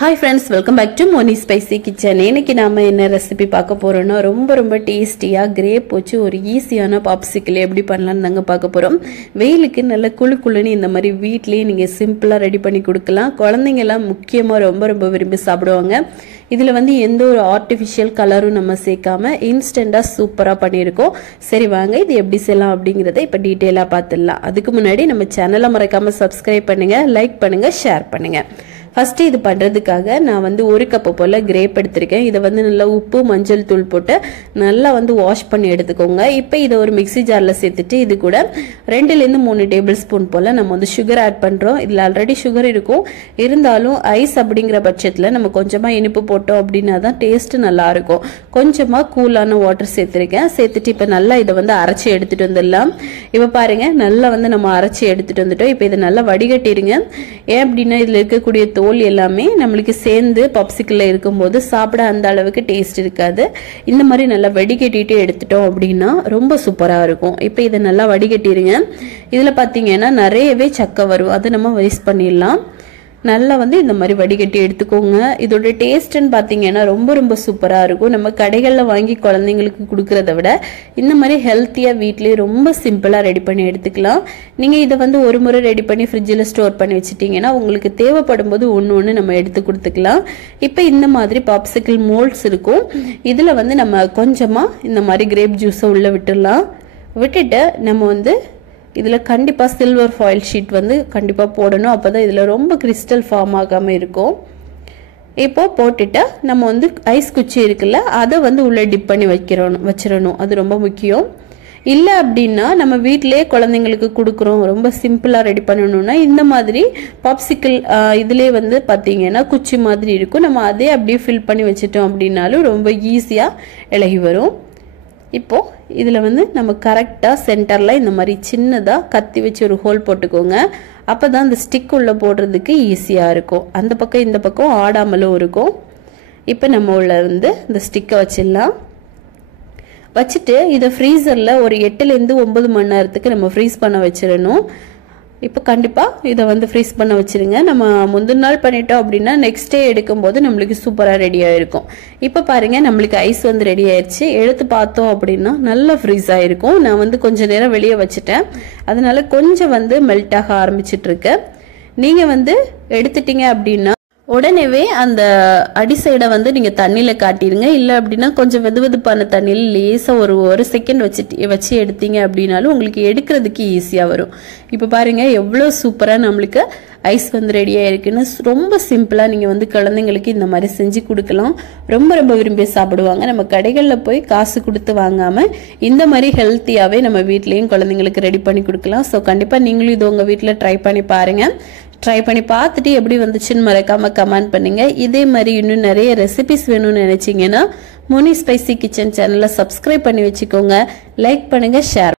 Hi friends, welcome back to Moni Spicy Kitchen. இன்னைக்கு நாம என்ன ரெசிபி பார்க்க போறோம்னா ரொம்ப டேஸ்டியா கிரேப் வச்சு ஒரு ஈஸியான பாப்சிக்கல் எப்படி பண்ணலாம்னு நாங்க பார்க்க போறோம். வெயிலுக்கு நல்ல குளுகுளுன்னு இந்த மாதிரி வீட்லயே நீங்க சிம்பிளா ரெடி பண்ணி கொடுக்கலாம். குழந்தைங்க எல்லாம் முக்கியமா ரொம்ப விரும்பி சாப்பிடுவாங்க. இதுல வந்து எந்த ஒரு ஆர்ட்டிஃபிஷியல் கலரும் நம்ம சேர்க்காம இன்ஸ்டன்ட்டா சூப்பரா பண்ணியிருக்கோம். சரி வாங்க இது எப்படி செய்யலாம் அப்படிங்கறதை இப்ப டீடைலா பார்த்துடலாம். அதுக்கு முன்னாடி நம்ம சேனலை மறக்காம சப்ஸ்கிரைப் பண்ணுங்க, லைக் பண்ணுங்க, ஷேர் பண்ணுங்க. ஃபர்ஸ்ட் இது பண்றதுக்காக நான் வந்து 1 கப் போல கிரேப் எடுத்திருக்கேன். இதை வந்து நல்லா உப்பு மஞ்சள் தூள் போட்டு நல்லா வந்து வாஷ் பண்ணி எடுத்துக்கோங்க. இப்போ இதை ஒரு மிக்ஸி ஜார்ல சேர்த்துட்டு இது கூட 2 ல இருந்து 3 டேபிள் ஸ்பூன் போல நம்ம வந்து சுகர் ஆட் பண்றோம். இதுல ஆல்ரெடி சுகர் இருக்கும், இருந்தாலும் ஐஸ் அப்படிங்கிற பட்சத்துல நம்ம கொஞ்சமா இனிப்பு போட்டோம் அப்படின்னா தான் டேஸ்ட் நல்லா இருக்கும். கொஞ்சமா கூலான வாட்டர் சேர்த்திருக்கேன். சேர்த்துட்டு இப்போ நல்லா இதை வந்து அரைச்சி எடுத்துட்டு வந்துடலாம். இப்போ பாருங்க நல்லா வந்து நம்ம அரைச்சி எடுத்துட்டு வந்துட்டோம். இப்போ இதை நல்லா வடிகட்டிடுங்க. ஏன் அப்படின்னா இதுல இருக்கக்கூடிய தோல் எல்லாமே நம்மளுக்கு சேர்ந்து பாப்சிக்கல்ல இருக்கும்போது சாப்பிட அந்த அளவுக்கு டேஸ்ட் இருக்காது. இந்த மாதிரி நல்லா வடிகட்டிட்டு எடுத்துட்டோம் அப்படின்னா ரொம்ப சூப்பரா இருக்கும். இப்போ இதை நல்லா வடிகட்டிடுங்க. இதுல பாத்தீங்கன்னா நிறையவே சக்கை வரும், அதை நம்ம வேஸ்ட் பண்ணிடலாம். நல்லா வந்து இந்த மாதிரி வடிகட்டி எடுத்துக்கோங்க. இதோட டேஸ்ட்னு பாத்தீங்கன்னா ரொம்ப சூப்பரா இருக்கும். நம்ம கடைகள்ல வாங்கி குழந்தைங்களுக்கு கொடுக்கறத விட இந்த மாதிரி ஹெல்த்தியா வீட்லயே ரொம்ப சிம்பிளா ரெடி பண்ணி எடுத்துக்கலாம். நீங்க இதை வந்து ஒரு முறை ரெடி பண்ணி ஃப்ரிட்ஜில் ஸ்டோர் பண்ணி வச்சுட்டீங்கன்னா உங்களுக்கு தேவைப்படும் போது ஒன்று நம்ம எடுத்து கொடுத்துக்கலாம். இப்போ இந்த மாதிரி பாப்சிக்கல் மோல்ட்ஸ் இருக்கும். இதுல வந்து நம்ம கொஞ்சமா இந்த மாதிரி கிரேப் ஜூஸை உள்ள விட்டுடலாம். விட்டுட்டு நம்ம வந்து இதுல கண்டிப்பா சில்வர் ஃபாயில் ஷீட் வந்து கண்டிப்பா போடணும். அப்பதான் இதுல ரொம்ப கிறிஸ்டல் ஃபார்ம் ஆகாம இருக்கும். இப்போ போட்டுட்டு நம்ம வந்து ஐஸ் குச்சி இருக்குல்ல அதை வந்து உள்ள டிப் பண்ணி வச்சிடணும். அது ரொம்ப முக்கியம். இல்லை அப்படின்னா நம்ம வீட்டிலேயே குழந்தைங்களுக்கு கொடுக்குறோம், ரொம்ப சிம்பிளா ரெடி பண்ணணும்னா இந்த மாதிரி பாப்சிக்கல் இதுலேயே வந்து பார்த்தீங்கன்னா குச்சி மாதிரி இருக்கும். நம்ம அதே அப்படியே ஃபில் பண்ணி வச்சிட்டோம் அப்படின்னாலும் ரொம்ப ஈஸியா இலகி வரும். இப்போ இதுல வந்து நம்ம கரெக்டா சென்டர்ல இந்த மாதிரி சின்னதா கத்தி வச்சு ஒரு ஹோல் போட்டுக்கோங்க. அப்பதான் இந்த ஸ்டிக் உள்ள போடுறதுக்கு ஈஸியா இருக்கும். அந்த பக்கம் இந்த பக்கம் ஆடாமலும் இருக்கும். இப்போ நம்ம உள்ள இருந்து இந்த ஸ்டிக்கை வச்சிடலாம். வச்சுட்டு இதை ஃப்ரீசர்ல ஒரு 8 ல இருந்து 9 மணி நேரத்துக்கு நம்ம ஃப்ரீஸ் பண்ண வச்சிடணும். இப்போ கண்டிப்பா இதை வந்து ஃப்ரீஸ் பண்ண வச்சிருங்க. நம்ம முந்தின நாள் பண்ணிட்டோம் அப்படின்னா நெக்ஸ்ட் டே எடுக்கும் போது நம்மளுக்கு சூப்பரா ரெடி ஆயிருக்கும். இப்போ பாருங்க நம்மளுக்கு ஐஸ் வந்து ரெடி ஆயிருச்சு. எடுத்து பார்த்தோம் அப்படின்னா நல்லா ஃப்ரீஸ் ஆயிருக்கும். நான் வந்து கொஞ்ச நேரம் வெளியே வச்சுட்டேன், அதனால கொஞ்சம் வந்து மெல்ட் ஆக ஆரம்பிச்சிட்டு இருக்கு. நீங்க வந்து எடுத்துட்டீங்க அப்படின்னா உடனேவே அந்த அடி சைடை வந்து நீங்க தண்ணியில காட்டிடுங்க. இல்லை அப்படின்னா கொஞ்சம் வெதுவெதுப்பான தண்ணியில் லேசா ஒரு செகண்ட் வச்சு எடுத்தீங்க அப்படின்னாலும் உங்களுக்கு எடுக்கிறதுக்கு ஈஸியா வரும். இப்ப பாருங்க எவ்வளவு சூப்பரா நம்மளுக்கு ஐஸ் வந்து ரெடியா இருக்குன்னு. ரொம்ப சிம்பிளா நீங்க வந்து குழந்தைங்களுக்கு இந்த மாதிரி செஞ்சு கொடுக்கலாம். ரொம்ப விரும்பி சாப்பிடுவாங்க. நம்ம கடைகள்ல போய் காசு கொடுத்து வாங்காம இந்த மாதிரி ஹெல்த்தியாவே நம்ம வீட்லயும் குழந்தைங்களுக்கு ரெடி பண்ணி கொடுக்கலாம். ஸோ கண்டிப்பா நீங்களும் இது உங்க வீட்டுல ட்ரை பண்ணி பாருங்க. ட்ரை பண்ணி பார்த்துட்டு எப்படி வந்துச்சுன்னு மறக்காம கமெண்ட் பண்ணுங்க. இதே மாதிரி இன்னும் நிறைய ரெசிபிஸ் வேணும்னு நினைச்சீங்கன்னா மோனி ஸ்பைசி கிச்சன் சேனலை சப்ஸ்கிரைப் பண்ணி வச்சுக்கோங்க. லைக் பண்ணுங்க, ஷேர்